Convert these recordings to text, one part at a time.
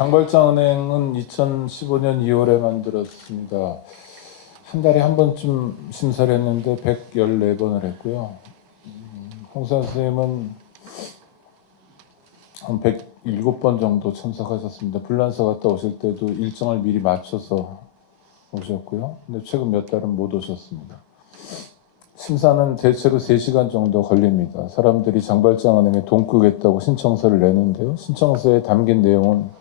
장발장은행은 2015년 2월에 만들었습니다. 한 달에 한 번쯤 심사를 했는데 114번을 했고요. 홍사 선생님은 한 107번 정도 참석하셨습니다. 불란서 갔다 오실 때도 일정을 미리 맞춰서 오셨고요. 근데 최근 몇 달은 못 오셨습니다. 심사는 대체로 3시간 정도 걸립니다. 사람들이 장발장은행에 돈 끄겠다고 신청서를 내는데요. 신청서에 담긴 내용은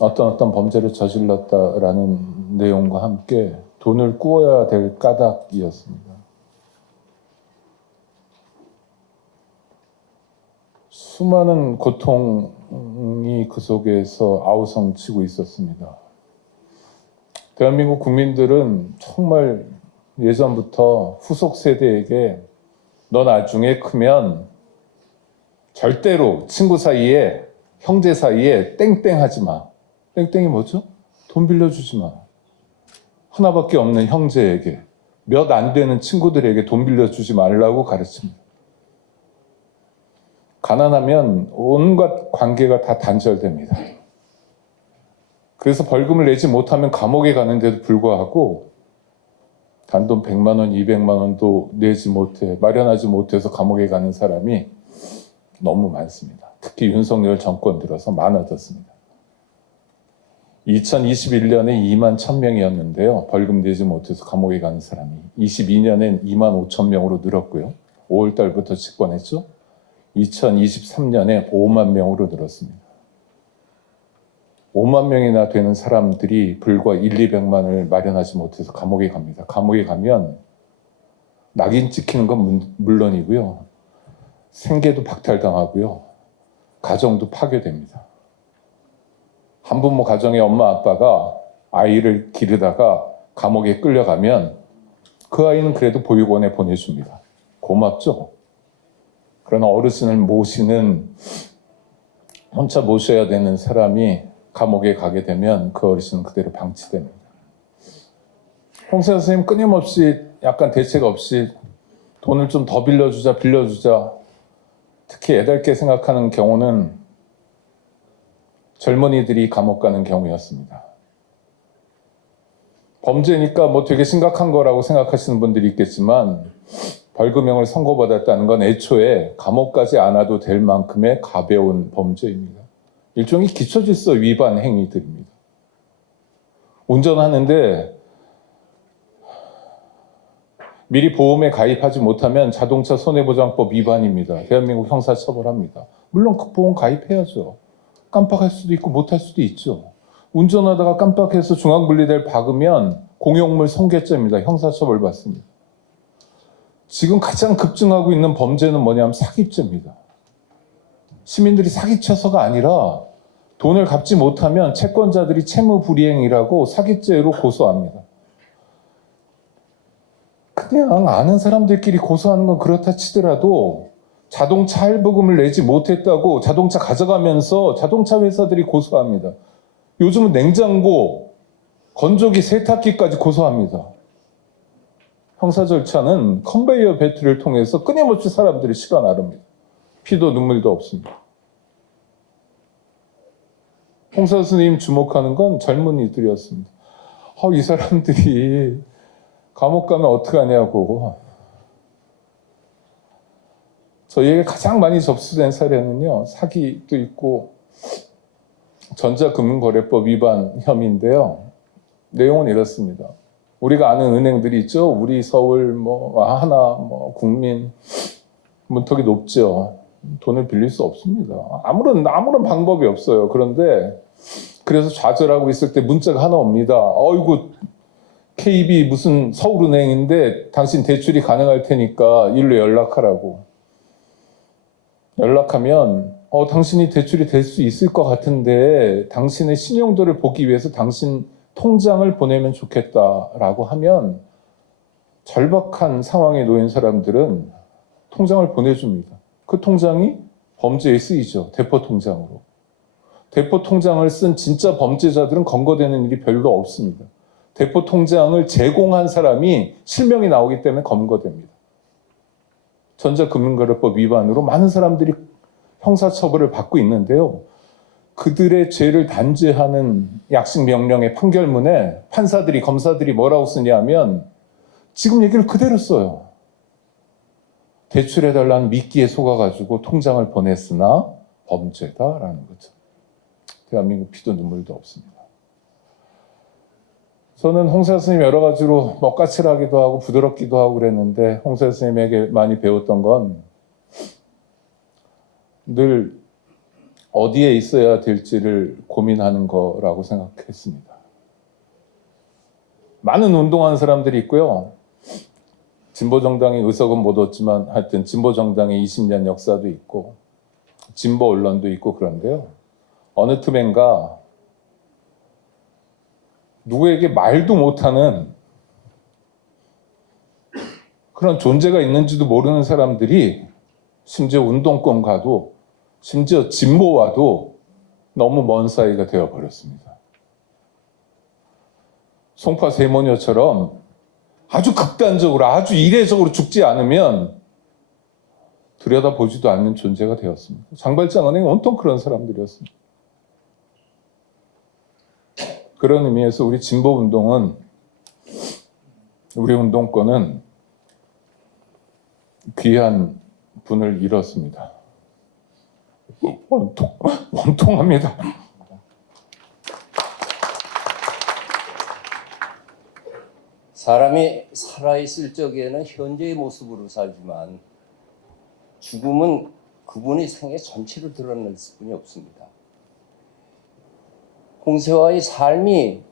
어떤 범죄를 저질렀다라는 내용과 함께 돈을 꾸어야 될 까닭이었습니다. 수많은 고통이 그 속에서 아우성치고 있었습니다. 대한민국 국민들은 정말 예전부터 후속 세대에게 너 나중에 크면 절대로 친구 사이에 형제 사이에 땡땡하지 마. 땡땡이 뭐죠? 돈 빌려주지 마. 하나밖에 없는 형제에게, 몇 안 되는 친구들에게 돈 빌려주지 말라고 가르칩니다. 가난하면 온갖 관계가 다 단절됩니다. 그래서 벌금을 내지 못하면 감옥에 가는데도 불구하고 단돈 100만 원, 200만 원도 내지 못해, 마련하지 못해서 감옥에 가는 사람이 너무 많습니다. 특히 윤석열 정권 들어서 많아졌습니다. 2021년에 2만 1,000명이었는데요. 벌금 내지 못해서 감옥에 가는 사람이 22년엔 2만 5천 명으로 늘었고요. 5월 달부터 집권했죠. 2023년에 5만 명으로 늘었습니다. 5만 명이나 되는 사람들이 불과 200만을 마련하지 못해서 감옥에 갑니다. 감옥에 가면 낙인 찍히는 건 물론이고요. 생계도 박탈당하고요. 가정도 파괴됩니다. 한부모 가정의 엄마 아빠가 아이를 기르다가 감옥에 끌려가면 그 아이는 그래도 보육원에 보내줍니다. 고맙죠? 그러나 어르신을 모시는, 혼자 모셔야 되는 사람이 감옥에 가게 되면 그 어르신은 그대로 방치됩니다. 홍사 선생님 끊임없이 약간 대책 없이 돈을 좀 더 빌려주자. 특히 애달게 생각하는 경우는 젊은이들이 감옥 가는 경우였습니다. 범죄니까 뭐 되게 심각한 거라고 생각하시는 분들이 있겠지만 벌금형을 선고받았다는 건 애초에 감옥 가지 않아도 될 만큼의 가벼운 범죄입니다. 일종의 기초질서 위반 행위들입니다. 운전하는데 미리 보험에 가입하지 못하면 자동차 손해보장법 위반입니다. 대한민국 형사처벌합니다. 물론 그 보험 가입해야죠. 깜빡할 수도 있고 못할 수도 있죠. 운전하다가 깜빡해서 중앙분리대를 박으면 공용물 손괴죄입니다. 형사처벌 받습니다. 지금 가장 급증하고 있는 범죄는 뭐냐면 사기죄입니다. 시민들이 사기쳐서가 아니라 돈을 갚지 못하면 채권자들이 채무불이행이라고 사기죄로 고소합니다. 그냥 아는 사람들끼리 고소하는 건 그렇다 치더라도 자동차 할부금을 내지 못했다고 자동차 가져가면서 자동차 회사들이 고소합니다. 요즘은 냉장고, 건조기, 세탁기까지 고소합니다. 형사 절차는 컨베이어 벨트를 통해서 끊임없이 사람들이 실어 나릅니다. 피도 눈물도 없습니다. 홍사 선생님 주목하는 건 젊은이들이었습니다. 이 사람들이 감옥 가면 어떡하냐고. 저희에게 가장 많이 접수된 사례는요, 사기도 있고 전자금융거래법 위반 혐의인데요. 내용은 이렇습니다. 우리가 아는 은행들이 있죠. 우리 서울, 하나, 국민, 문턱이 높죠. 돈을 빌릴 수 없습니다. 아무런 방법이 없어요. 그런데 그래서 좌절하고 있을 때 문자가 하나 옵니다. 어이구, KB 무슨 서울은행인데 당신 대출이 가능할 테니까 일로 연락하라고. 연락하면 당신이 대출이 될 수 있을 것 같은데 당신의 신용도를 보기 위해서 당신 통장을 보내면 좋겠다라고 하면 절박한 상황에 놓인 사람들은 통장을 보내줍니다. 그 통장이 범죄에 쓰이죠. 대포 통장으로. 대포 통장을 쓴 진짜 범죄자들은 검거되는 일이 별로 없습니다. 대포 통장을 제공한 사람이 실명이 나오기 때문에 검거됩니다. 전자금융거래법 위반으로 많은 사람들이 형사처벌을 받고 있는데요. 그들의 죄를 단죄하는 약식 명령의 판결문에 판사들이, 검사들이 뭐라고 쓰냐면 지금 얘기를 그대로 써요. 대출해달라는 미끼에 속아가지고 통장을 보냈으나 범죄다라는 거죠. 대한민국 피도 눈물도 없습니다. 저는 홍사 스님 여러 가지로 먹가칠하기도 하고 부드럽기도 하고 그랬는데 홍사 스님에게 많이 배웠던 건 늘 어디에 있어야 될지를 고민하는 거라고 생각했습니다. 많은 운동하는 사람들이 있고요. 진보정당이 의석은 못 얻지만 하여튼 진보정당의 20년 역사도 있고 진보 언론도 있고 그런데요. 어느 틈엔가 누구에게 말도 못하는 그런 존재가 있는지도 모르는 사람들이 심지어 운동권과도 심지어 진보와도 너무 먼 사이가 되어버렸습니다. 송파 세모녀처럼 아주 극단적으로 아주 이례적으로 죽지 않으면 들여다보지도 않는 존재가 되었습니다. 장발장은행 온통 그런 사람들이었습니다. 그런 의미에서 우리 진보운동은, 우리 운동권은 귀한 분을 잃었습니다. 원통합니다. 사람이 살아있을 적에는 현재의 모습으로 살지만 죽음은 그분의 생애 전체를 드러낼 수뿐이 없습니다. 홍세화의 삶이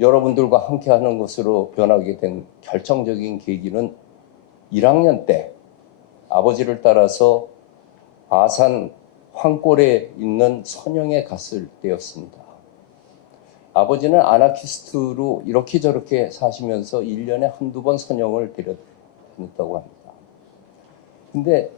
여러분들과 함께하는 것으로 변하게 된 결정적인 계기는 1학년 때 아버지를 따라서 아산 황골에 있는 선영에 갔을 때였습니다. 아버지는 아나키스트로 이렇게 저렇게 사시면서 1년에 한두 번 선영을 데려다녔다고 합니다. 근데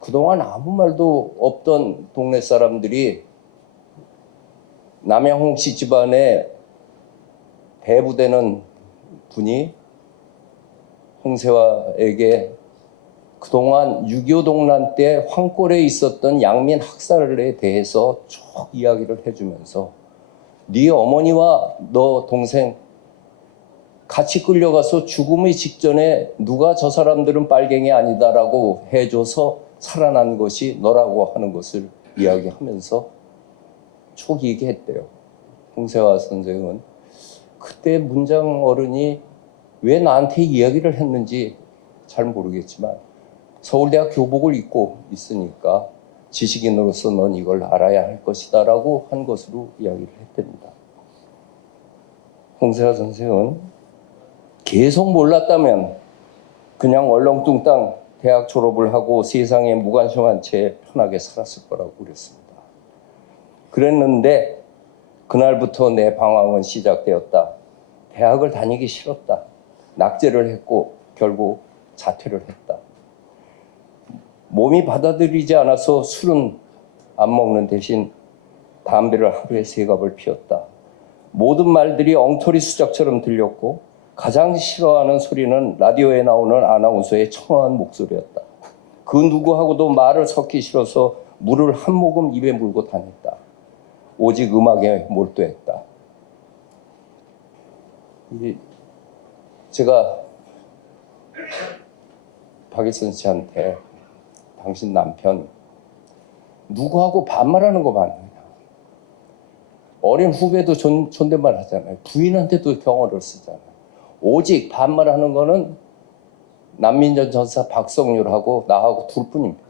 그동안 아무 말도 없던 동네 사람들이 남양홍 씨 집안에 대부되는 분이 홍세화에게 그동안 6.25 동란 때 황골에 있었던 양민 학살에 대해서 쭉 이야기를 해주면서 네 어머니와 너 동생 같이 끌려가서 죽음의 직전에 누가 저 사람들은 빨갱이 아니다라고 해줘서 살아난 것이 너라고 하는 것을 이야기하면서 쭉 얘기했대요. 홍세화 선생은 그때 문장 어른이 왜 나한테 이야기를 했는지 잘 모르겠지만 서울대학 교복을 입고 있으니까 지식인으로서 넌 이걸 알아야 할 것이다 라고 한 것으로 이야기를 했답니다. 홍세화 선생은 계속 몰랐다면 그냥 얼렁뚱땅 대학 졸업을 하고 세상에 무관심한 채 편하게 살았을 거라고 그랬습니다. 그랬는데 그날부터 내 방황은 시작되었다. 대학을 다니기 싫었다. 낙제를 했고 결국 자퇴를 했다. 몸이 받아들이지 않아서 술은 안 먹는 대신 담배를 하루에 3갑을 피웠다. 모든 말들이 엉터리 수작처럼 들렸고 가장 싫어하는 소리는 라디오에 나오는 아나운서의 청아한 목소리였다. 그 누구하고도 말을 섞기 싫어서 물을 한 모금 입에 물고 다녔다. 오직 음악에 몰두했다. 제가 박일선 씨한테 당신 남편 누구하고 반말하는 거 봤느냐. 어린 후배도 존댓말 하잖아요. 부인한테도 경어를 쓰잖아요. 오직 반말하는 거는 난민전 전사 박성률하고 나하고 둘뿐입니다.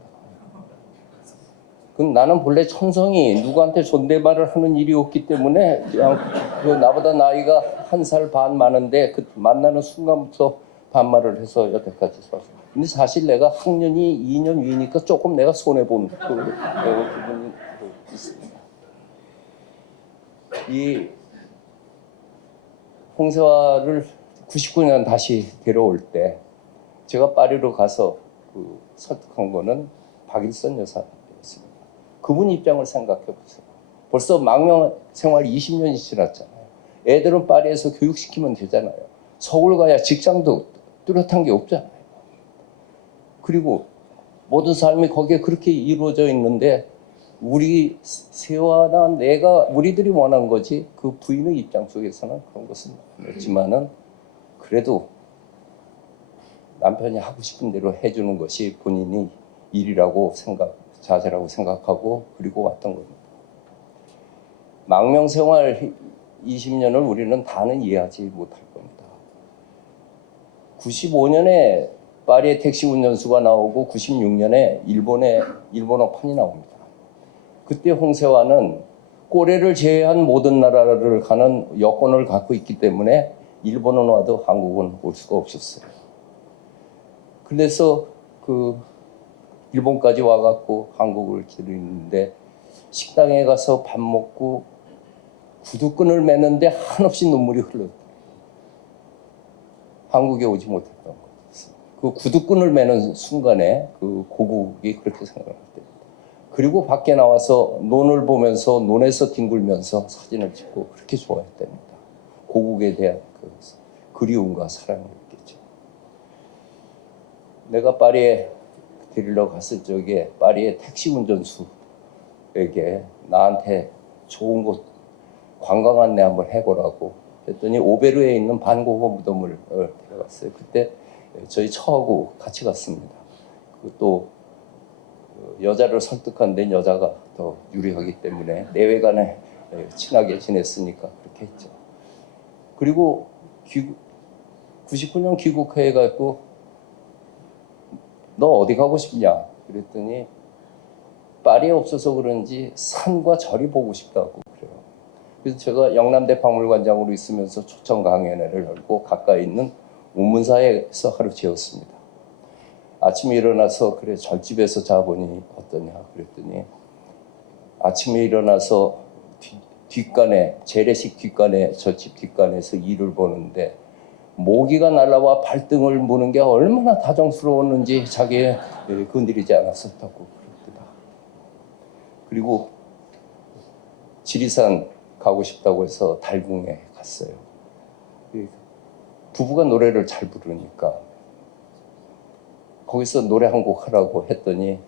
그럼 나는 본래 천성이 누구한테 존댓말을 하는 일이 없기 때문에 그냥 나보다 나이가 1살 반 많은데 그 만나는 순간부터 반말을 해서 여태까지 살았어요. 근데 사실 내가 학년이 2년 위니까 조금 내가 손해본 부분이 있습니다. 이 홍세화를 99년 다시 데려올 때 제가 파리로 가서 설득한 거는 박일선 여사였습니다. 그분 입장을 생각해 보세요. 벌써 망명 생활 20년이 지났잖아요. 애들은 파리에서 교육시키면 되잖아요. 서울 가야 직장도 뚜렷한 게 없잖아요. 그리고 모든 삶이 거기에 그렇게 이루어져 있는데 우리 세화나 내가 우리들이 원한 거지 그 부인의 입장 속에서는 그런 것은 아니었지만은 그래도 남편이 하고 싶은 대로 해주는 것이 본인이 일이라고 자세라고 생각하고 그리고 왔던 겁니다. 망명생활 20년을 우리는 다는 이해하지 못할 겁니다. 95년에 파리의 택시 운전수가 나오고 96년에 일본어판이 나옵니다. 그때 홍세화는 꼬레를 제외한 모든 나라를 가는 여권을 갖고 있기 때문에 일본은 와도 한국은 올 수가 없었어요. 그래서 일본까지 와갖고 한국을 기다리는데 식당에 가서 밥 먹고 구두끈을 매는데 한없이 눈물이 흘렀어요. 한국에 오지 못했던 거예요. 그 구두끈을 매는 순간에 그 고국이 그렇게 생각할 때입니다. 그리고 밖에 나와서 논을 보면서 논에서 뒹굴면서 사진을 찍고 그렇게 좋아했답니다. 고국에 대한 그 그리움과 사랑을 느꼈죠. 내가 파리에 데리러 갔을 적에 파리의 택시 운전수에게 나한테 좋은 곳 관광 안내 한번 해보라고 했더니 오베르에 있는 반고흐 무덤을 데려갔어요. 그때 저희 처하고 같이 갔습니다. 또 여자를 설득한 데는 여자가 더 유리하기 때문에 내외간에 친하게 지냈으니까 그렇게 했죠. 그리고 99년 귀국해가지고 너 어디 가고 싶냐? 그랬더니 파리에 없어서 그런지 산과 절이 보고 싶다고 그래요. 그래서 제가 영남대 박물관장으로 있으면서 초청 강연회를 열고 가까이 있는 우문사에서 하루 지었습니다. 아침에 일어나서 그래 절집에서 자보니 어떠냐 그랬더니 아침에 일어나서 뒷간에 재래식 뒷간에 절집 뒷간에서 일을 보는데 모기가 날라와 발등을 무는 게 얼마나 다정스러웠는지 자기의 건드리지 않았었다고 그럽니다. 그리고 지리산 가고 싶다고 해서 달궁에 갔어요. 부부가 노래를 잘 부르니까 거기서 노래 한 곡 하라고 했더니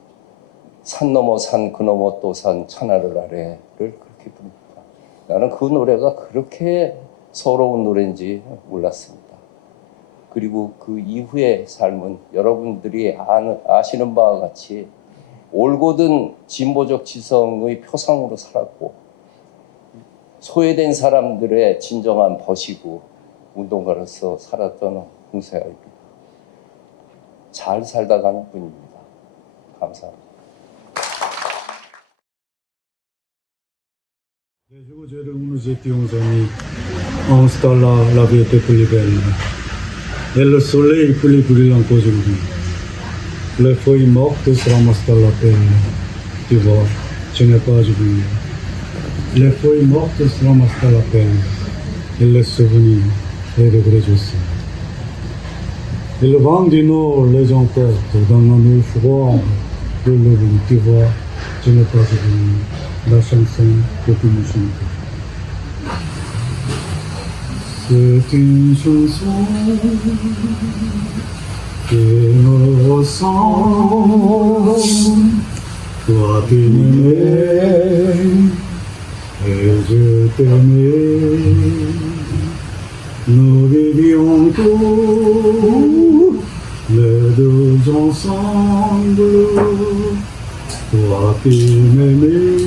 산 넘어 산 그 넘어 또 산 천하를 아래를 그렇게 부릅니다. 나는 그 노래가 그렇게 서러운 노래인지 몰랐습니다. 그리고 그 이후의 삶은 여러분들이 아시는 바와 같이 올곧은 진보적 지성의 표상으로 살았고 소외된 사람들의 진정한 벗이고 운동가로서 살았던 홍세화입니다. 잘 살다 가는 분입니다. 감사합니다. Je vous dirai où nous étions amis, en ce temps-là, la vie était plus belle. Et le soleil plus brillant qu'aujourd'hui. Les feuilles mortes se ramassent dans la terre. Tu vois, tu n'es pas oublié. Les feuilles mortes se ramassent dans la terre. Et les souvenirs et les regrets aussi. Et le vent du nord les emporte dans la nuit froide de l'oubli. Tu vois, tu n'es pas oublié. La chanson que tu me chantes. C'est une chanson qui me ressemble. Toi tu m'aimais et je t'aimais. Nous vivions tous les deux ensemble. Toi qui m'aimais,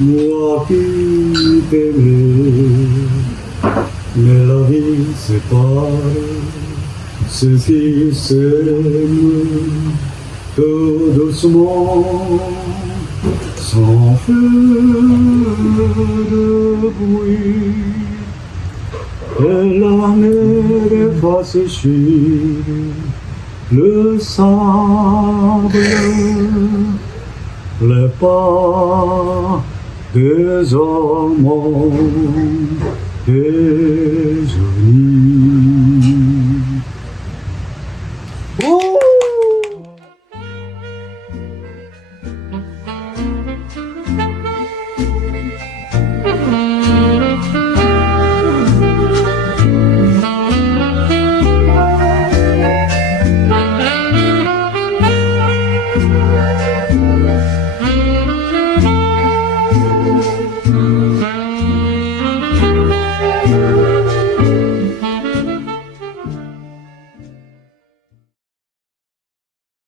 moi qui t'aimais, mais la vie sépare ceux qui s'aiment tout doucement, sans feu de bruit. Et la mer va sécher le sable, les pas des hommes déjeunis.